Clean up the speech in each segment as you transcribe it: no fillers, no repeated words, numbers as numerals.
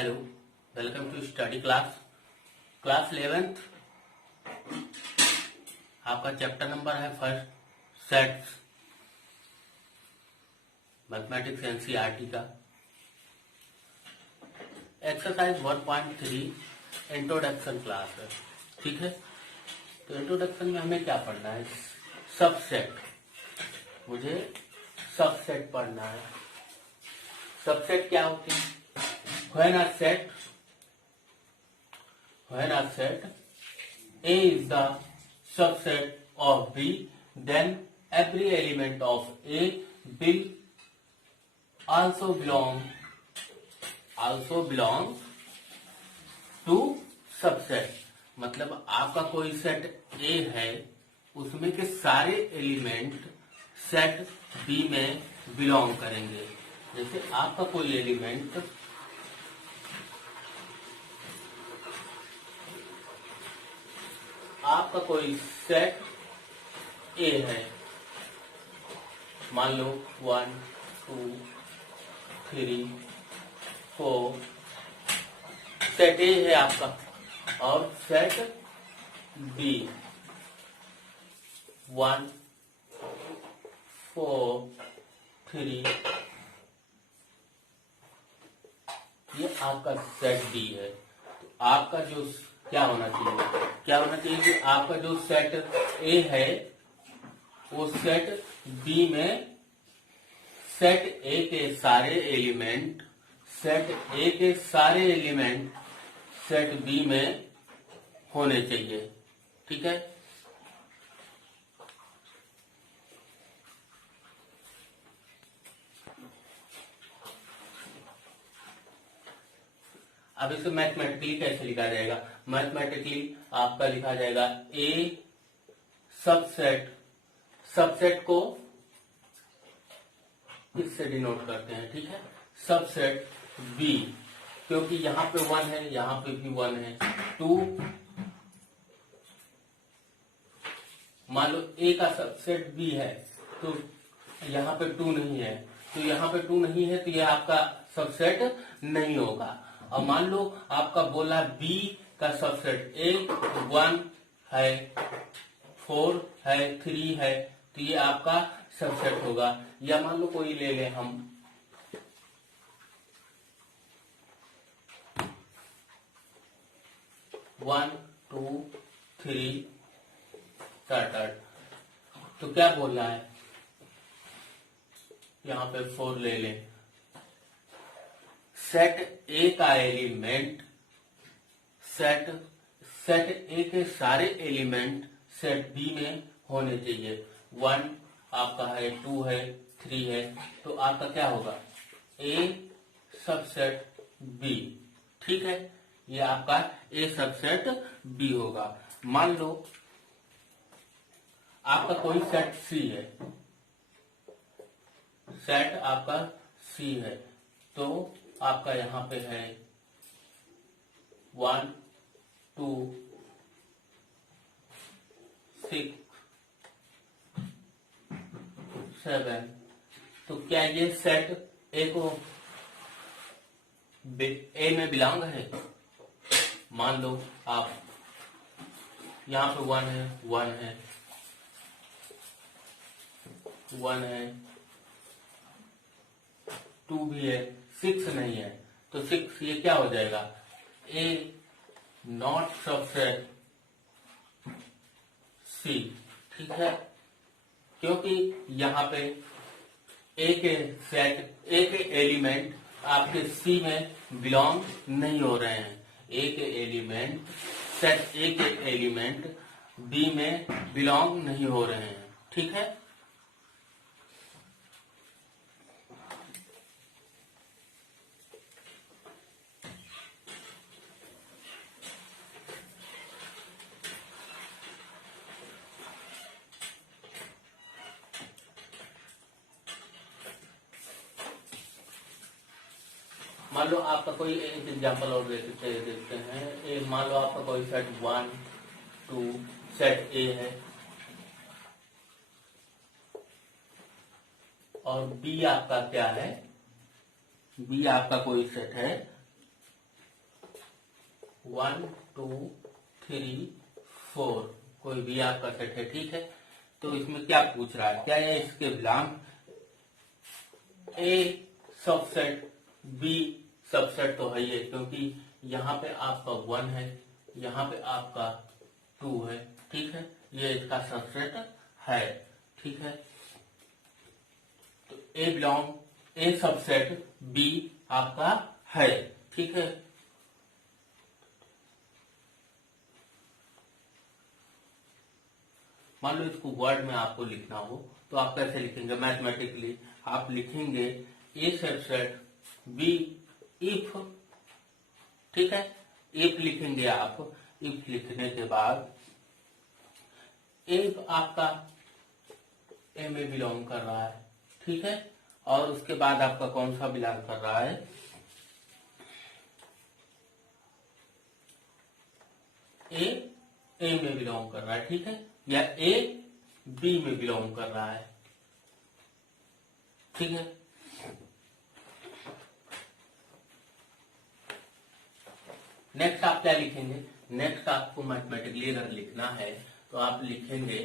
Hello, welcome to study class 11th। आपका chapter number है first sets, mathematics NCERT का। Exercise 1.3 introduction class है, ठीक है। तो इंट्रोडक्शन में हमें क्या पढ़ना है? सबसेट। मुझे सबसेट पढ़ना है। सबसेट क्या होती है? When a set A is the subset of B, then every element of A will also belong to subset। मतलब आपका कोई सेट A है, उसमें के सारे एलिमेंट सेट B में बिलोंग करेंगे। जैसे आपका कोई एलिमेंट आपका कोई सेट ए है, मान लो 1 2 3 4 सेट ए है आपका, और सेट बी 1 4 3, ये आपका सेट बी है। तो आपका जो क्या होना चाहिए कि आपका जो सेट ए है वो सेट बी में सेट ए के सारे एलिमेंट सेट बी में होने चाहिए, ठीक है। अब इसे मैथमेटिकली कैसे लिखा जाएगा? मैथमेटिकली आपका लिखा जाएगा ए सबसेट को इससे डिनोट करते हैं, ठीक है। सबसेट बी, क्योंकि यहाँ पे 1 है, यहाँ पे भी 1 है। 2, मान लो ए का सबसेट बी है, तो यहाँ पे 2 नहीं है, तो यहाँ पे 2 नहीं है, तो यह आपका सबसेट नहीं होगा। और मान लो आपका बोला बी का सबसेट ए 1 है, 4 है, 3 है, तो ये आपका सबसेट होगा। या मान लो कोई ले लें हम 1 2 3 started, तो क्या बोल रहा है? यहां पे 4 ले लें। सेट ए का एलिमेंट सेट ए के सारे एलिमेंट सेट बी में होने चाहिए। 1 आपका है, 2 है, 3 है, तो आपका क्या होगा? ए सबसेट बी, ठीक है। ये आपका ए सबसेट बी होगा। मान लो आपका कोई सेट सी है, सेट आपका सी है, तो आपका यहां पे है 1 2 6 7, तो क्या ये सेट ए में बिलोंग है? मान लो आप यहां पे 1 है, 1 है, 1 है, 2 भी है, 6 नहीं है, तो 6 ये क्या हो जाएगा? ए नॉट सबसेट सी, ठीक है। क्योंकि यहाँ पे ए के एलिमेंट आपके सी में बिलोंग नहीं हो रहे हैं। सेट ए के एलिमेंट बी में बिलोंग नहीं हो रहे हैं, ठीक है। मान लो आपका कोई एक एग्जांपल और देखते हैं। मान लो आपका कोई सेट 1 2 सेट ए है, और बी आपका क्या है? बी आपका कोई सेट है 1 2 3 4 कोई भी आपका सेट है, ठीक है। तो इसमें क्या पूछ रहा है, क्या ये इसके बिलोंग ए सबसेट बी सबसेट तो है ये, क्योंकि यहाँ पे आपका 1 है, यहाँ पे आपका 2 है, ठीक है। ये इसका सबसेट है, ठीक है। तो ए बिलोंग ए सबसेट बी आपका है, ठीक है। मान लो इसको वर्ड में आपको लिखना हो तो आप कैसे लिखेंगे, मैथमेटिकली आप लिखेंगे ए सबसेट बी इफ, ठीक है। इफ लिखेंगे आप, इफ लिखने के बाद इफ आपका ए में बिलोंग कर रहा है, ठीक है। और उसके बाद आपका कौन सा बिलोंग कर रहा है, ए में बिलोंग कर रहा है, ठीक है। या ए बी में बिलोंग कर रहा है, ठीक है। नेक्स्ट आप क्या लिखेंगे, नेक्स्ट आपको मैथमेटिकली अगर लिखना है तो आप लिखेंगे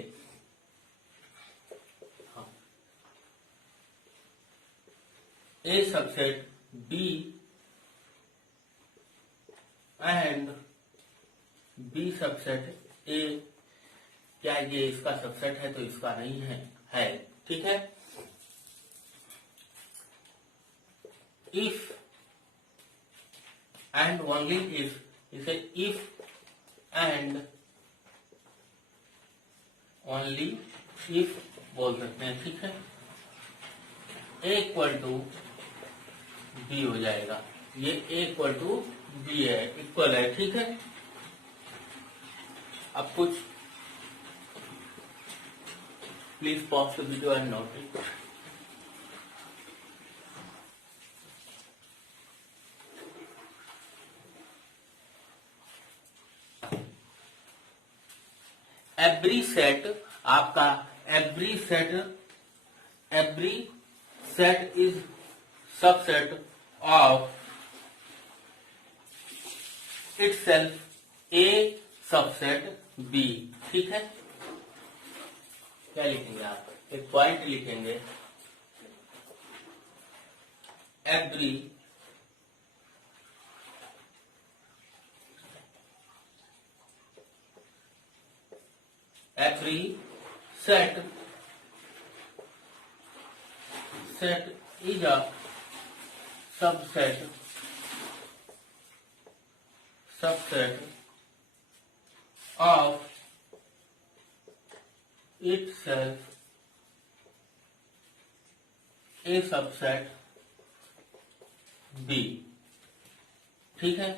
A subset B and B subset A. क्या ये इसका सबसेट है, तो इसका नहीं है, ठीक है। इफ एंड ओनली इफ, इसे इफ एंड ओनली इफ बोल सकते हैं, ठीक है। ए इक्वल टू बी हो जाएगा, ये ए इक्वल टू बी है, इक्वल है, ठीक है। अब कुछ please pause the video and note it. Every set आपका every set is subset of itself A subset B, ठीक है। क्या लिखेंगे आप, एक पॉइंट लिखेंगे, every set is a subset of itself a subset B, ठीक है।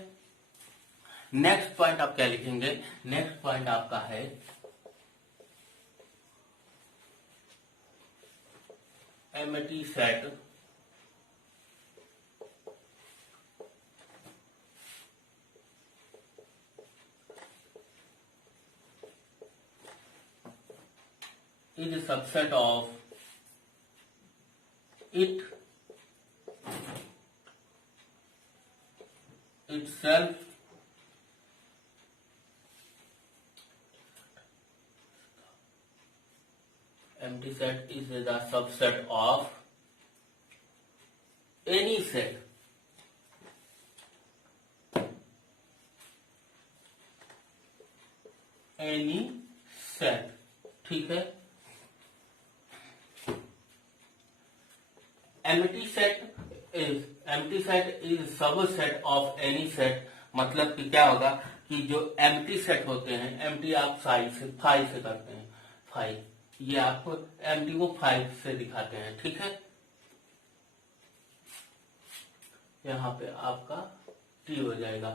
नेक्स्ट पॉइंट आप क्या लिखेंगे, नेक्स्ट पॉइंट आपका है Amity set is a subset of itself empty set is the subset of any set ठीक है। empty set is subset of any set, मतलब कि क्या होगा कि जो empty set होते हैं, empty आप 5 से करते हैं, 5, ये आपको empty को 5 से दिखाते हैं, ठीक है। यहाँ पे आपका T हो जाएगा।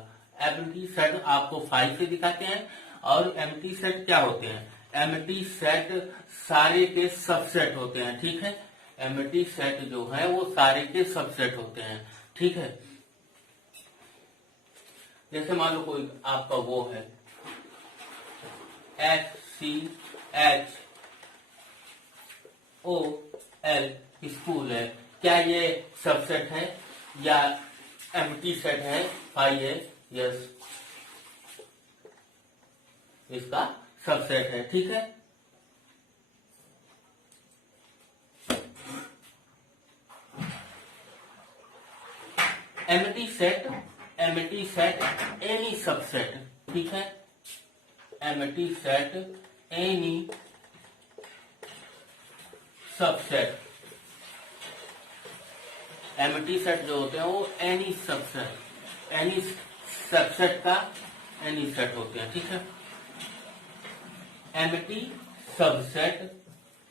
empty set आपको 5 से दिखाते हैं, और empty set क्या होते हैं, empty set सारे के सबसेट होते हैं, ठीक है। एमिटी सेट जो है वो सारे के सबसेट होते हैं, ठीक है। जैसे मान लो कोई आपका वो है SCHOL स्कूल है, क्या ये सबसेट है या एमिटी सेट है, 5 है, यस। इसका सबसेट है। ठीक है, एमिटी सेट एनी सबसेट। ठीक है, Amity set any subset. Amity set जो होते हैं वो एनी सबसेट का एनी सेट होते हैं। ठीक है, एमिटी सबसेट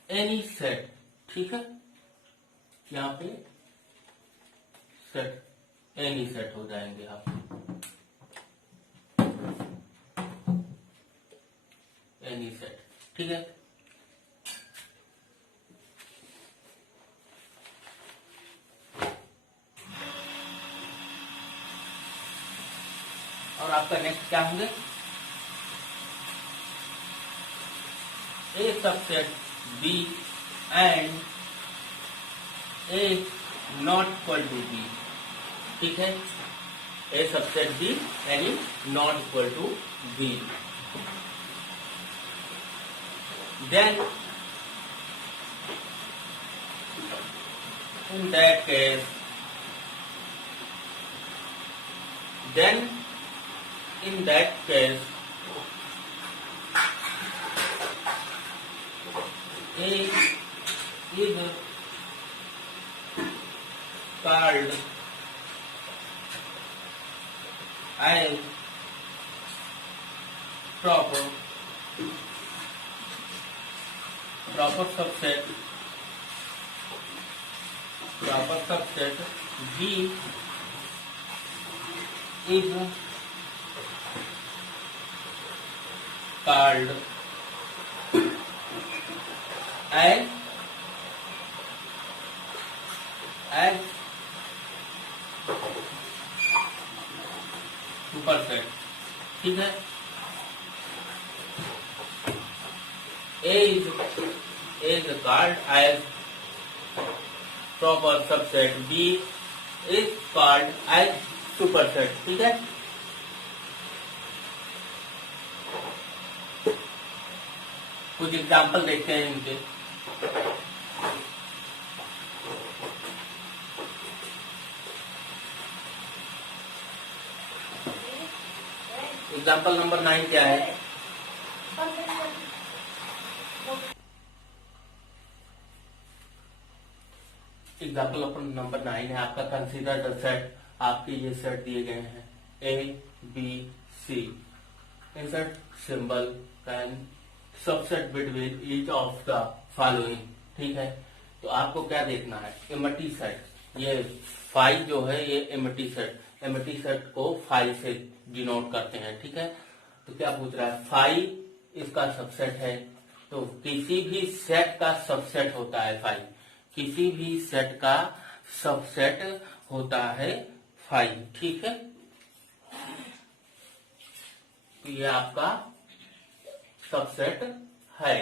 एनी सेट। ठीक है, यहाँ पे सेट एनी सेट हो जाएंगे आप, एनी सेट। ठीक है, और आपका नेक्स्ट क्या होंगे, A subset B and A not equal to B. ठीक है, ए सबसेट बी यानी not equal to B. Then in that case A is called as proper subset B is called as superset। ठीक है, A is called as proper subset, B is called as superset। ठीक है, कुछ example देखते हैं इनके। Example number 9 क्या है, एग्जाम्पल नंबर 9 है आपका, कंसीडर द सेट। आपके ये सेट दिए गए हैं A B C, insert symbol can subset between each of the following. ठीक है, तो आपको क्या देखना है, एमिटी सेट। ये फाइव जो है ये एमिटी सेट को फाइव से डिनोट करते हैं। ठीक है, तो क्या पूछ रहा है, फाइव इसका सबसेट है, तो किसी भी सेट का सबसेट होता है फाइव, किसी भी सेट का सबसेट होता है फाइव। ठीक है, तो ये आपका सबसेट है।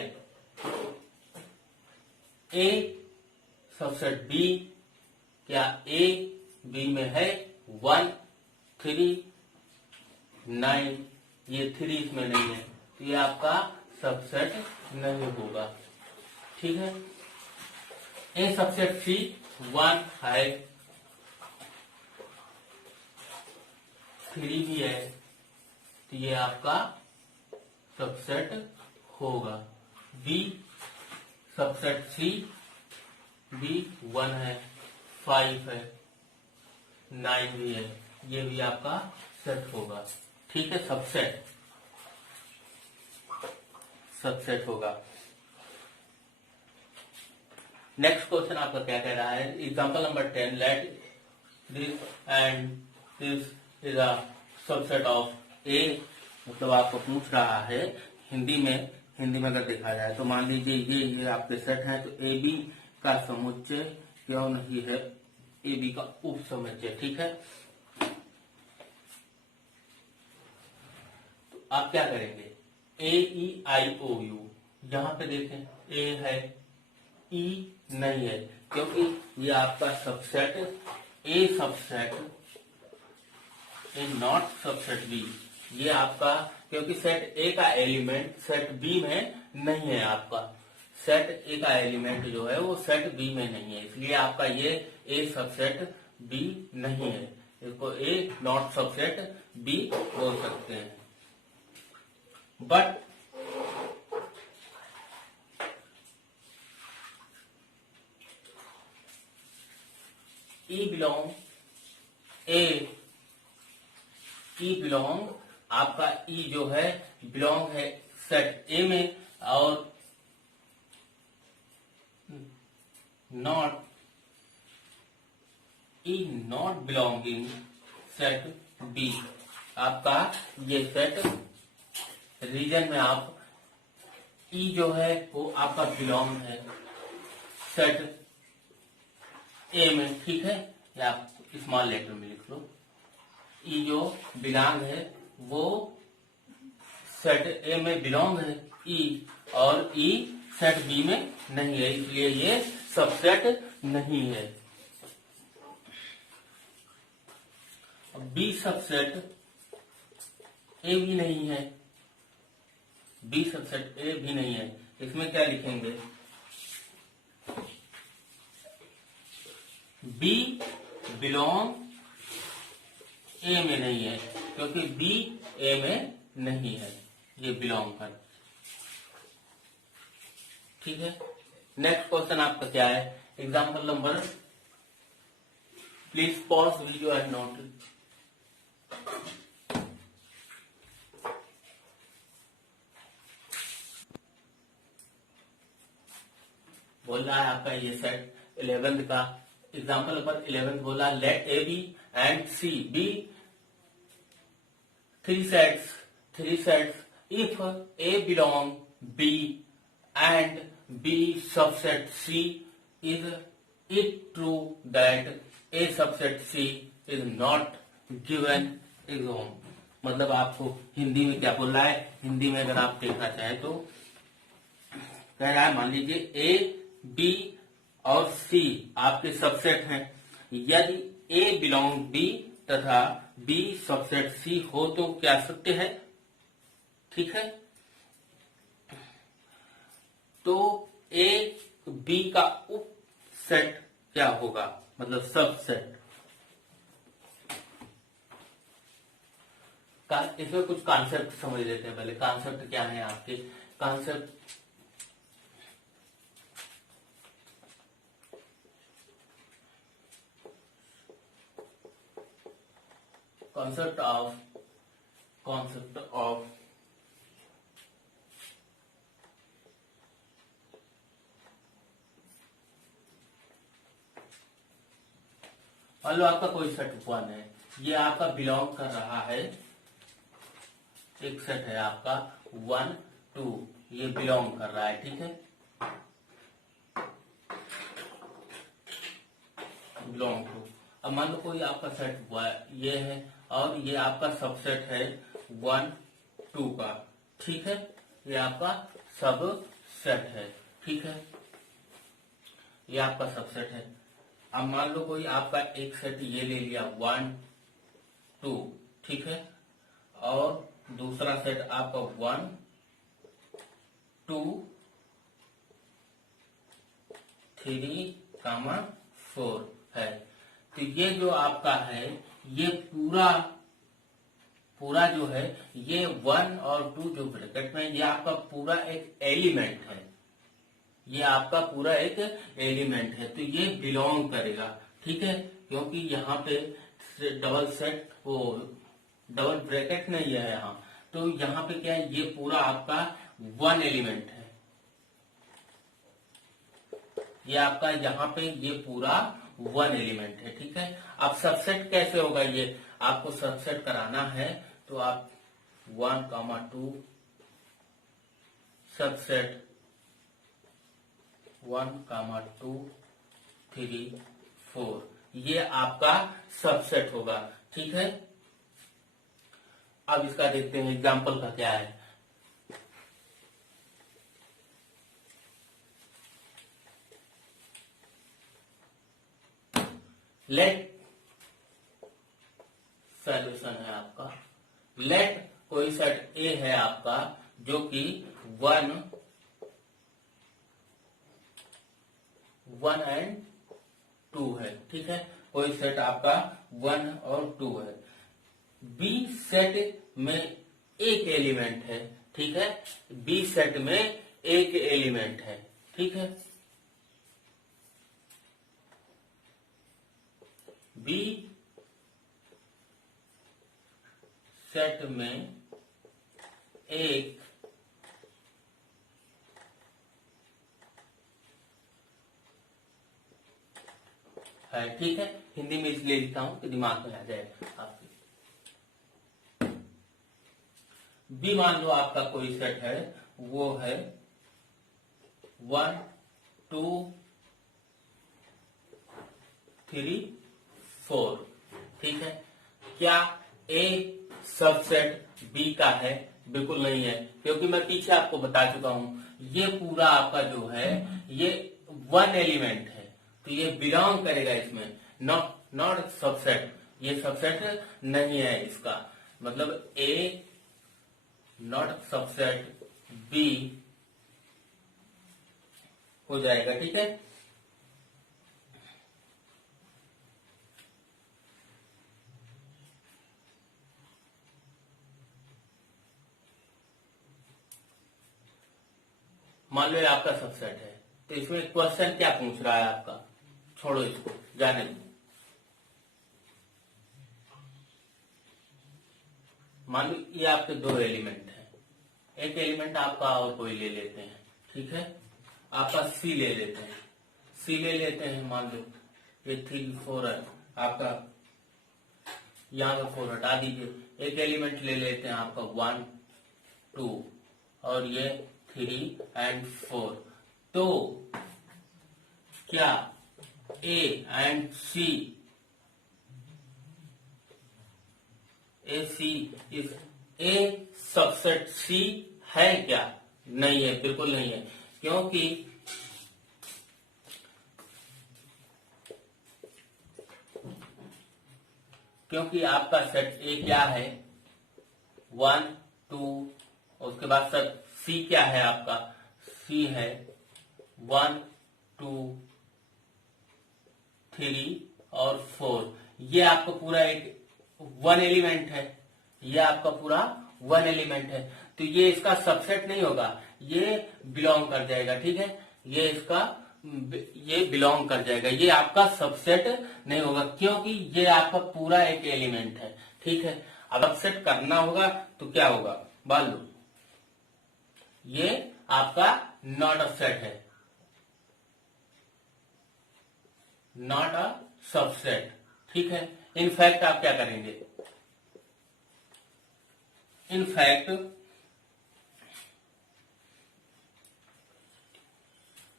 ए सबसेट बी, क्या ए बी में है 1 3 9, ये 3 इसमें नहीं है, तो ये आपका सबसेट नहीं होगा। ठीक है, ए सबसेट सी 1 है, 3 भी है, तो ये आपका सबसेट होगा। बी सबसेट सी, बी 1 है, 5 है, 9 भी है, ये भी आपका सेट होगा। ठीक है, सबसेट होगा। नेक्स्ट क्वेश्चन आपका क्या कह रहा है, example number 10, let this and this is a subset of A. मतलब आपको पूछ रहा है हिंदी में अगर देखा जाए तो मान लीजिए ये आपके सेट है, तो ए बी का समुच्चय क्यों नहीं है ए बी का उप समुच्चय। ठीक है, तो आप क्या करेंगे, ए ई आई ओ यू, यहां पे देखें ए है, ई नहीं है, क्योंकि ये आपका subset A subset A not subset B, ये आपका, क्योंकि सेट ए का एलिमेंट सेट बी में नहीं है, आपका सेट ए का एलिमेंट जो है वो सेट बी में नहीं है, इसलिए आपका ये ए सबसेट बी नहीं है। इसको ए नॉट सबसेट बी बोल सकते हैं। बट ई बिलोंग आपका ई जो है बिलोंग है सेट ए में, और नॉट बिलोंगिंग सेट बी। आपका ये सेट रीजन में आप ई जो है वो आपका बिलोंग है सेट ए में, ठीक है। या आप स्मॉल लेटर में लिख लो, ई जो बिलोंग है वो सेट ए में बिलोंग है ई, और ई सेट बी में नहीं है, इसलिए ये सबसेट नहीं है। बी सबसेट ए भी नहीं है, बी सबसेट ए भी नहीं है। इसमें क्या लिखेंगे, बी बिलोंग ए में नहीं है, क्योंकि बी ए में नहीं है, ये बिलोंग कर, ठीक है। नेक्स्ट क्वेश्चन आपका क्या है, example number, please pause video and note. बोल रहा है आपका ये सेट 11th का एग्जाम्पल नंबर 11 बोला, let A B and C B three sets if A belong B and B subset C, is it true that A subset C is not given exam. मतलब आपको हिंदी में क्या बोल रहा है, हिंदी में अगर आप देखना चाहें तो कह रहा है, मान लीजिए ए बी और सी आपके सबसेट हैं, यदि ए बिलोंग बी तथा बी सबसेट सी हो तो क्या सत्य है, ठीक है। तो ए बी का उप सेट क्या होगा, मतलब सबसेट का। इसमें कुछ कॉन्सेप्ट समझ लेते हैं पहले। कॉन्सेप्ट क्या है आपके, कॉन्सेप्ट concept of मान लो आपका कोई सेट 1 है, ये आपका बिलोंग कर रहा है, एक सेट है आपका 1 2, ये बिलोंग कर रहा है, ठीक है, बिलोंग टू। अब मान लो कोई आपका सेट ये है और ये आपका सबसेट है 1 2 का, ठीक है, ये आपका सब सेट है, ठीक है, ये आपका सबसेट है। अब मान लो कोई आपका एक सेट ये ले लिया 1 2, ठीक है, और दूसरा सेट आपका 1 2 3 4 है। तो ये जो आपका है, ये पूरा जो है, ये 1 और 2 जो ब्रैकेट में, ये आपका पूरा एक एलिमेंट है, ये आपका पूरा एक एलिमेंट है, तो ये बिलोंग करेगा, ठीक है, क्योंकि यहाँ पे डबल सेट वो डबल ब्रैकेट नहीं है यहाँ, तो यहाँ पे क्या है, ये पूरा आपका 1 एलिमेंट है, ये आपका यहाँ पे ये पूरा 1 एलिमेंट है, ठीक है। अब सबसेट कैसे होगा, ये आपको सबसेट कराना है तो आप 1 2 सबसेट 1 2 3 4, ये आपका सबसेट होगा, ठीक है। अब इसका देखते हैं एग्जाम्पल का क्या है। लेट सॉल्यूशन है आपका, लेट कोई सेट ए है आपका जो कि 1 एंड 2 है, ठीक है। कोई सेट आपका 1 और 2 है। बी सेट में एक एलिमेंट है, ठीक है। बी सेट में एक एलिमेंट है, ठीक है। बी सेट में एक है, ठीक है। हिंदी में इसलिए लिखता हूं कि दिमाग में आ जाएगा आपके। बी मान लो आपका कोई सेट है, वो है 1 2 3 4, ठीक है। क्या ए सबसेट बी का है? बिल्कुल नहीं है, क्योंकि मैं पीछे आपको बता चुका हूं ये पूरा आपका जो है ये 1 एलिमेंट है, तो ये बिलोंग करेगा इसमें, नॉट सबसेट। ये सबसेट नहीं है इसका, मतलब ए नॉट सबसेट बी हो जाएगा, ठीक है। मान लो ये आपका सबसेट है, तो इसमें क्वेश्चन क्या पूछ रहा है आपका? छोड़ो इसको, जाने दो। मान लो ये आपके 2 एलिमेंट हैं, एक एलिमेंट आपका और कोई ले लेते हैं, ठीक है। आपका सी ले लेते हैं, सी ले लेते हैं, मान लो ये 3 4 है आपका, यहाँ का 4 हटा दीजिए। एक एलिमेंट ले लेते हैं आपका 1 2 और ये 3 एंड 4। तो क्या A and C, A C is a subset C है क्या? नहीं है, बिल्कुल नहीं है, क्योंकि आपका सेट ए क्या है 1 2, उसके बाद सर सी क्या है आपका? सी है 1 2 3 और 4। ये आपका पूरा एक 1 एलिमेंट है, ये आपका पूरा 1 एलिमेंट है, तो ये इसका सबसेट नहीं होगा, ये बिलोंग कर जाएगा, ठीक है। ये बिलोंग कर जाएगा, ये आपका सबसेट नहीं होगा, क्योंकि ये आपका पूरा एक एलिमेंट है, ठीक है। अब सबसेट करना होगा तो क्या होगा? मान लो ये आपका नॉट अ सेट है, नॉट अ सबसेट, ठीक है। इनफैक्ट आप क्या करेंगे?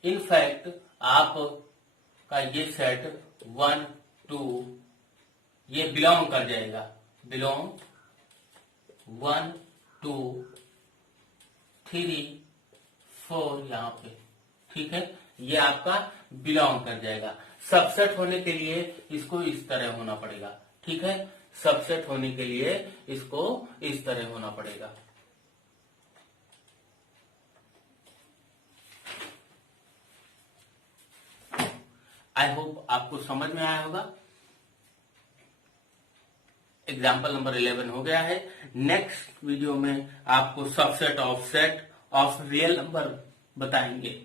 इनफैक्ट आप का ये सेट 1 2 ये बिलोंग कर जाएगा, बिलोंग 1 2 3 4 यहाँ पे, ठीक है। ये आपका बिलोंग कर जाएगा। सबसेट होने के लिए इसको इस तरह होना पड़ेगा, ठीक है। सबसेट होने के लिए इसको इस तरह होना पड़ेगा। आई होप आपको समझ में आया होगा। एग्जाम्पल नंबर 11 हो गया है। नेक्स्ट वीडियो में आपको सबसेट ऑफ रियल नंबर बताएंगे।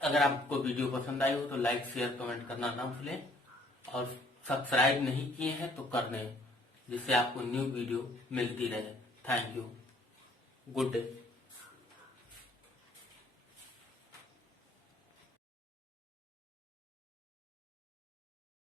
अगर आपको वीडियो पसंद आई हो तो लाइक शेयर कमेंट करना ना भूलें, और सब्सक्राइब नहीं किए हैं तो कर दें, जिससे आपको न्यू वीडियो मिलती रहे। Thank you, good day.